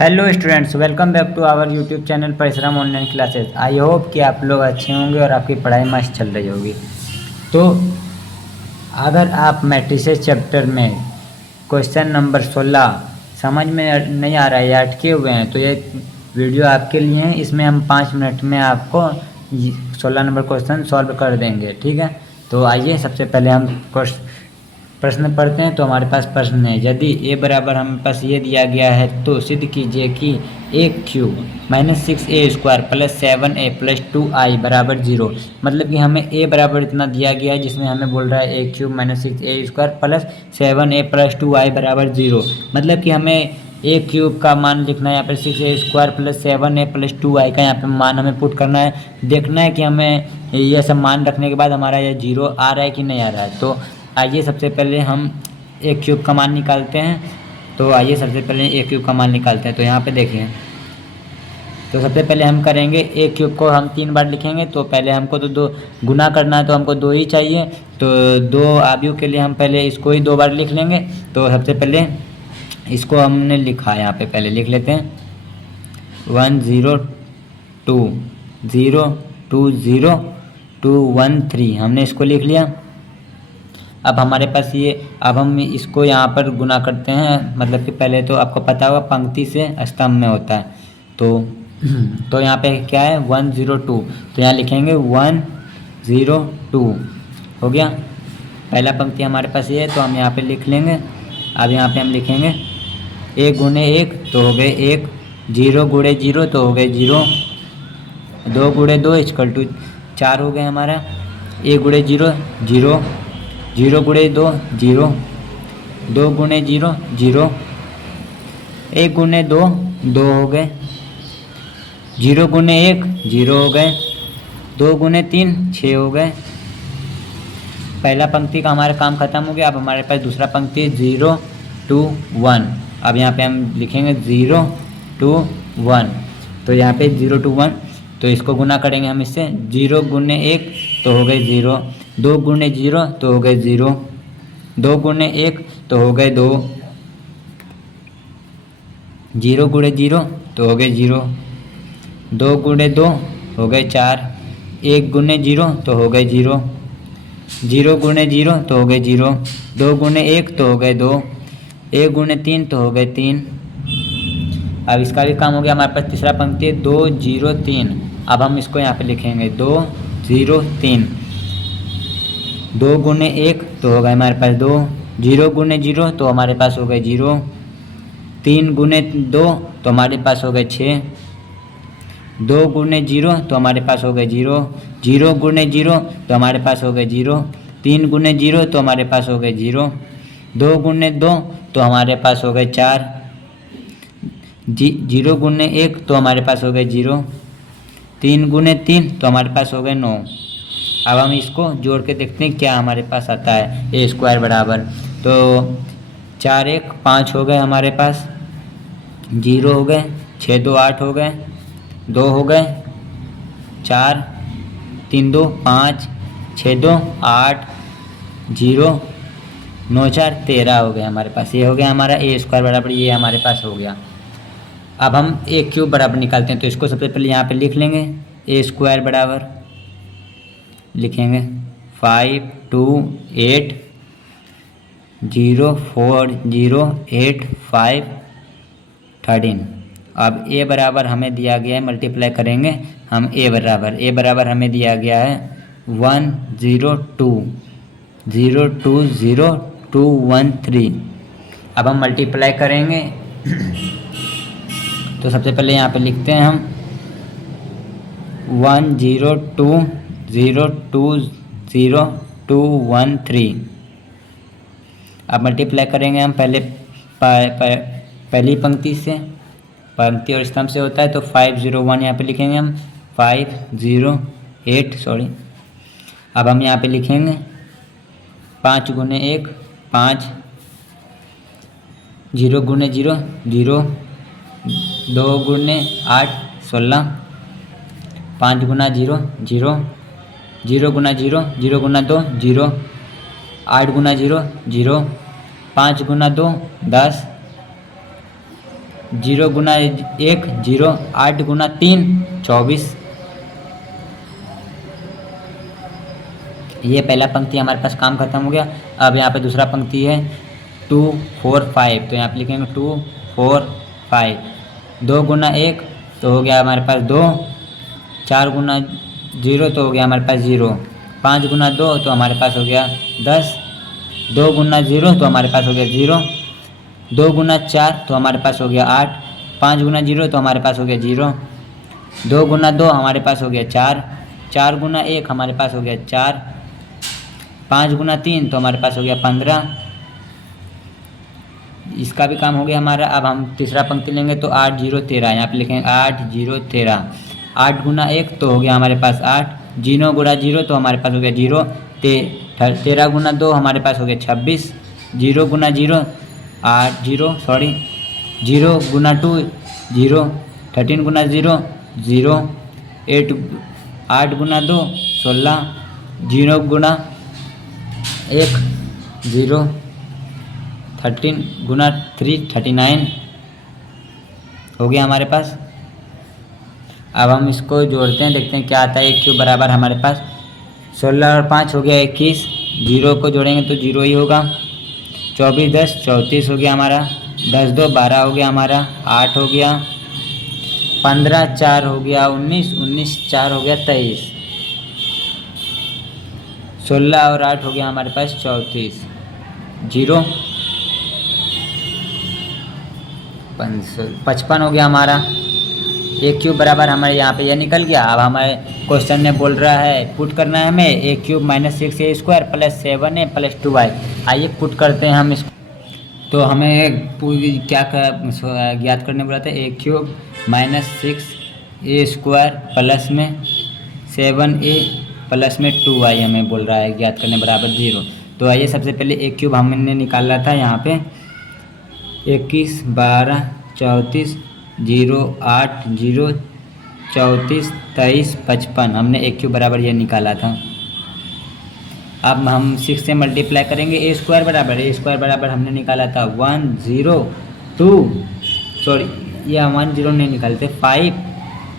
Hello students, welcome back to our YouTube channel Parishram online classes. I hope कि आप लोग अच्छे होंगे और आपकी पढ़ाई मस्त चल रही होगी। तो अगर आप मैट्रिसेस चैप्टर में क्वेश्चन नंबर 16 समझ में नहीं आ रहा है या अटके हुए हैं तो ये वीडियो आपके लिए है। इसमें हम 5 मिनट में आपको 16 नंबर क्वेश्चन सॉल्व कर देंगे, ठीक है। तो आइए सबसे पहले हम प्रश्न पढ़ते हैं। तो हमारे पास प्रश्न है, यदि ए बराबर हमारे पास ये दिया गया है तो सिद्ध कीजिए कि a cube minus 6a² plus 7a plus 2i बराबर 0। मतलब कि हमें ए बराबर इतना दिया गया है जिसमें हमें बोल रहा है a cube minus 6a² plus 7a plus 2i बराबर 0। मतलब कि हमें ए क्यूब का मान लिखना है यहाँ पर 6a² plus 7a plus 2i का यहाँ पे मान हमें पुट करना है। देखना है कि हमें ये सब मान रखने के बाद हमारा ये 0 आ रहा है कि नहीं आ रहा है। तो आइए सबसे पहले हम ए क्यूब का मान निकालते हैं। तो आइए सबसे पहले ए क्यूब का मान निकालते हैं। तो यहाँ पे देखिए, तो सबसे पहले हम करेंगे ए क्यूब को हम 3 बार लिखेंगे। तो पहले हमको तो 2 गुना करना है, तो हमको 2 ही चाहिए। तो 2 आव्यूह के लिए हम पहले इसको ही 2 बार लिख लेंगे। तो सबसे पहले इसको हमने लिखा है, यहाँ पे पहले लिख लेते हैं 1 0 2 0 2 0 2 1 3। हमने इसको लिख लिया। अब हमारे पास ये, अब हम इसको यहाँ पर गुना करते हैं। मतलब कि पहले तो आपको पता होगा पंक्ति से स्तंभ में होता है। तो यहाँ पे क्या है 1 0 2। तो यहाँ लिखेंगे 1 0 2 हो गया। पहला पंक्ति हमारे पास ये है तो हम यहाँ पे लिख लेंगे। अब यहाँ पे हम लिखेंगे 1 गुणे 1 तो हो गए 1, 0 गुणे 0 तो हो गए 0, 2 गुणे 2 इक्वल टू 4 हो गए हमारा। 1 गुणे 0 0, 0 गुणे 2 0, 2 गुणे 0 0, 1 गुणे 2 2 हो गए, 0 गुणे 1 0 हो गए, 2 गुणे 3 6 हो गए। पहला पंक्ति का हमारा काम खत्म हो गया। अब हमारे पास दूसरा पंक्ति 0 2 1। अब यहाँ पे हम लिखेंगे 0 2 1। तो यहाँ पे 0 2 1, तो इसको गुना करेंगे हम इससे। 0 गुणे 1 तो हो गए 0, 2 गुणे 0 तो हो गए 0, 2 गुणे 1 तो हो गए 2, 0 गुणे 0 तो हो गए 0, 2 गुणे 2 हो गए 4, 1 गुणे 0 तो हो गए 0, 0 गुणे 0 तो हो गए 0, 2 गुणे 1 तो हो गए 2, 1 गुणे 3 तो हो गए 3। अब इसका भी काम हो गया। हमारे पास तीसरा पंक्ति है 2 0 3। अब हम इसको यहाँ पे लिखेंगे 2 0 3। 2 गुणे 1 तो हो गए हमारे पास 2, 0 गुणे 0 तो हमारे पास हो गए 0, 3 गुणे 2 तो हमारे पास हो गए 6, 2 गुणे 0 तो हमारे पास हो गए 0, 0 गुणे 0 तो हमारे पास हो गए 0, 3 गुणे 0 तो हमारे पास हो गए 0, 2 गुणे 2 तो हमारे पास हो गए 4, 0 गुणे 1 तो हमारे पास हो गए 0, 3 गुणे 3 तो हमारे पास हो गए 9। अब हम इसको जोड़ के देखते हैं क्या हमारे पास आता है। a² बराबर, तो 4 1 5 हो गए हमारे पास, 0 हो गए, 6 2 8 हो गए, 2 हो गए, 4 3 2 5, 6 2 8, 0 9 4 13 हो गए हमारे पास। ये हो गया हमारा a² बराबर, ये हमारे पास हो गया। अब हम ए क्यूब बराबर निकालते हैं। तो इसको सबसे पहले यहाँ पे लिख लेंगे। a² बराबर लिखेंगे 5 2 8 0 4 0 8 5 13। अब a बराबर हमें दिया गया है, मल्टीप्लाई करेंगे हम a बराबर हमें दिया गया है 1 0 2 0 2 0 2 1 3। अब हम मल्टीप्लाई करेंगे। तो सबसे पहले यहाँ पे लिखते हैं हम 1 0 2 0 2 0 2 1 3। अब मल्टीप्लाई करेंगे हम पहली पंक्ति से, पंक्ति और स्तंभ से होता है। तो 5 0 1 यहाँ पे लिखेंगे हम 5 0 8 सॉरी। अब हम यहाँ पे लिखेंगे 5 गुणे 1 5, 0 गुणे 0 0, 2 गुणे 8 16, 5 गुना 0 0, 0 गुना 0 0 गुना 2 0, 8 गुना 0 0, 5 गुना 2 10, 0 गुना 1 0, 8 गुना 3 24। ये पहला पंक्ति हमारे पास काम खत्म हो गया। अब यहाँ पे दूसरा पंक्ति है 2 4 5, तो यहाँ पे लिखेंगे 2 4 5। 2 गुना 1 तो हो गया हमारे पास 2, 4 गुना 0 तो हो गया हमारे पास 0, 5 गुना 2 तो हमारे पास हो गया 10, 2 गुना 0 तो हमारे पास हो गया 0, 2 गुना 4 तो हमारे पास हो गया 8, 5 गुना 0 तो हमारे पास हो गया 0, 2 गुना 2 हमारे पास हो गया 4, 4 गुना 1 हमारे पास हो गया 4, 5 गुना 3 तो हमारे पास हो गया 15। इसका भी काम हो गया हमारा। अब हम तीसरा पंक्ति लेंगे तो 8 0 13, यहाँ पे लिखेंगे 8 0 13। 8 गुना 1 तो हो गया हमारे पास 8, 0 गुना 0 तो हमारे पास हो गया 0, 13 गुना 2 हमारे पास हो गया 26, 0 गुना 0 8 0 सॉरी 0 गुना 2 0, 13 गुना 0 0, 8 गुना 2 16, 0 गुना 1 0, 13 गुना 3 39 हो गया हमारे पास। अब हम इसको जोड़ते हैं, देखते हैं क्या आता है। 1 क्यूब बराबर हमारे पास 16 और 5 हो गया 21, 0 को जोड़ेंगे तो 0 ही होगा। 24 10 34 हो गया हमारा, 10 2 12 हो गया हमारा, 8 हो गया, 15 4 हो गया 19, 19 4 हो गया 23, 16 और 8 हो गया हमारे पास 34, 0 55 हो गया हमारा। 1 क्यूब बराबर हमारे यहाँ पे यह निकल गया। अब हमारे क्वेश्चन ने बोल रहा है पुट करना है हमें a cube minus 6a² plus 7a plus 2y। आइए पुट करते हैं हम इसको। तो हमें पूरी क्या ज्ञात करने बोला था, a cube minus 6a² plus में 7a प्लस में 2y हमें बोल रहा है ज्ञात करने बराबर 0। तो आइए सबसे पहले a क्यूब हमने निकाला था यहाँ पे 21 12 34 0 8 0 34 23 55, हमने a क्यूब बराबर ये निकाला था। अब हम 6 से मल्टीप्लाई करेंगे a² बराबर हमने निकाला था 1 0 2 सॉरी ये 1 0 नहीं निकालते 5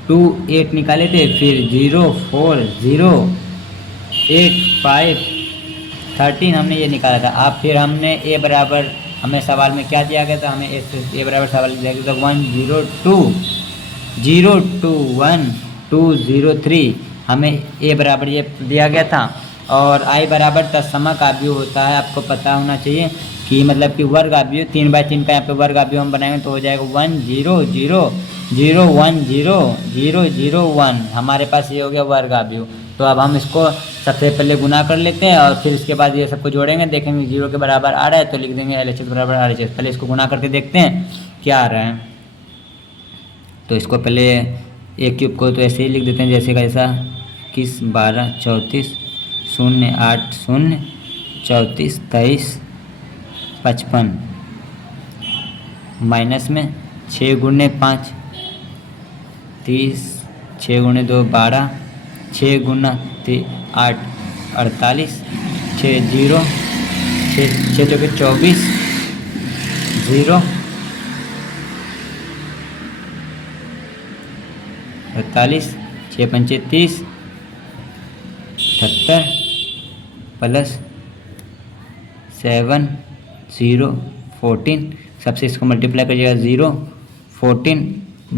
2 8 निकाले थे, फिर 0 4 0 8 5 13 हमने ये निकाला था। अब फिर हमने a बराबर हमें सवाल में क्या दिया गया था, हमें a बराबर सवाल दिया गया था 1 0 2 0 2 1 2 0 3, हमें a बराबर ये दिया गया था। और i बराबर तत्समक आव्यूह होता है, आपको पता होना चाहिए कि मतलब कि वर्ग आव्यूह 3/3 का यहाँ पे वर्ग आव्यूह हम बनाएंगे तो हो जाएगा 1 0 0 0 1 0 0 0 1, हमारे पास ये हो गया वर्ग आव्यूह। तो अब हम इसको सबसे पहले गुना कर लेते हैं और फिर इसके बाद ये सबको जोड़ेंगे, देखेंगे 0 के बराबर आ रहा है तो लिख देंगे LHS बराबर RHS। पहले इसको गुना करके देखते हैं क्या आ रहा है। तो इसको पहले a क्यूब को तो ऐसे ही लिख देते हैं जैसे का ऐसा 21 12 34 0 8 0 34 23 55 माइनस में 6 गुने 5 30, 6 गुने 2 12, 6 गुना 8 48, 6 0 6 चौके 24 0 48, 6 पंचे 30 78 प्लस 7 0 14, सबसे इसको मल्टीप्लाई करिएगा 0 14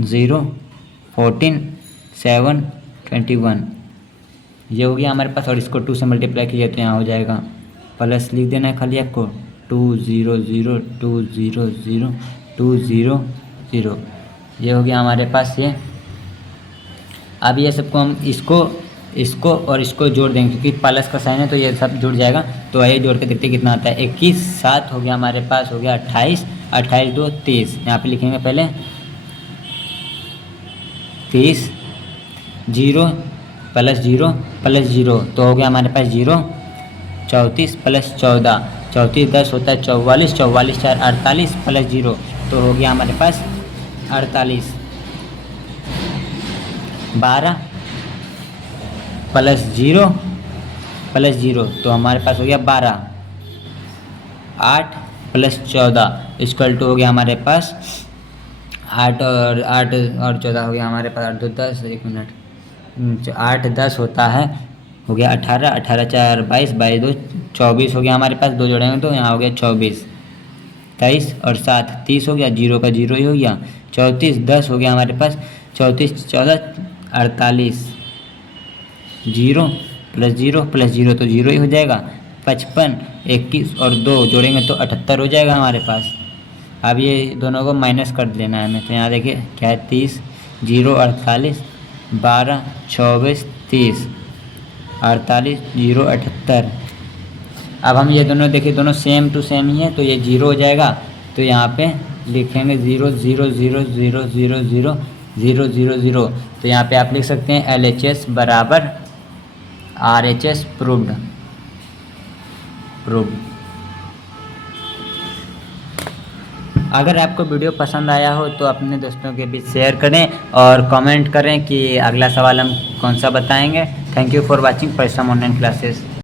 0 14 7 21, ये हो गया हमारे पास। और इसको 2 से मल्टीप्लाई किया तो यहाँ हो जाएगा, प्लस लिख देना है खाली आपको 2 0 0 2 0 0 2 0 0, ये हो गया हमारे पास ये। अब ये सबको हम इसको और इसको जोड़ देंगे क्योंकि प्लस का साइन है तो ये सब जुड़ जाएगा। तो आइए जोड़ के देखते कितना आता है। 21 7 हो गया हमारे पास, हो गया 28, 28 2 30, यहाँ पे लिखेंगे पहले 30 0 प्लस 0 प्लस 0 तो हो गया हमारे पास 0, 34 प्लस 14 34 10 होता है 44, 44 4 48 प्लस 0 तो हो गया हमारे पास 48, 12 प्लस 0 तो हमारे पास हो गया 12, 8 प्लस 14 इक्वल टू हो गया हमारे पास 8 और 14 हो गया हमारे पास, 8 2 10, 1 मिनट, 8 10 होता है, हो गया 18, 18 4 22, 22 2 24 हो गया हमारे पास, 2 जोड़ेंगे तो यहाँ हो गया 24, 23 और 7 30 हो गया, 0 का 0 ही हो गया, 34 10 हो गया हमारे पास, 34 14 48, 0 प्लस 0 प्लस 0 तो 0 ही हो जाएगा, 55 21 और 2 जोड़ेंगे तो 78 हो जाएगा हमारे पास। अब ये दोनों को माइनस कर देना है हमें, तो यहाँ देखिए क्या है, 30 0 48 12 24 30 48 0 78। अब हम ये दोनों देखिए दोनों सेम टू सेम ही है, तो ये 0 हो जाएगा, तो यहाँ पे लिखेंगे 0 0 0 0 0 0 0 0 0। तो यहाँ पे आप लिख सकते हैं LHS बराबर RHS प्रूव्ड। अगर आपको वीडियो पसंद आया हो तो अपने दोस्तों के बीच शेयर करें और कमेंट करें कि अगला सवाल हम कौन सा बताएंगे। थैंक यू फॉर वाचिंग परिश्रम ऑनलाइन क्लासेस।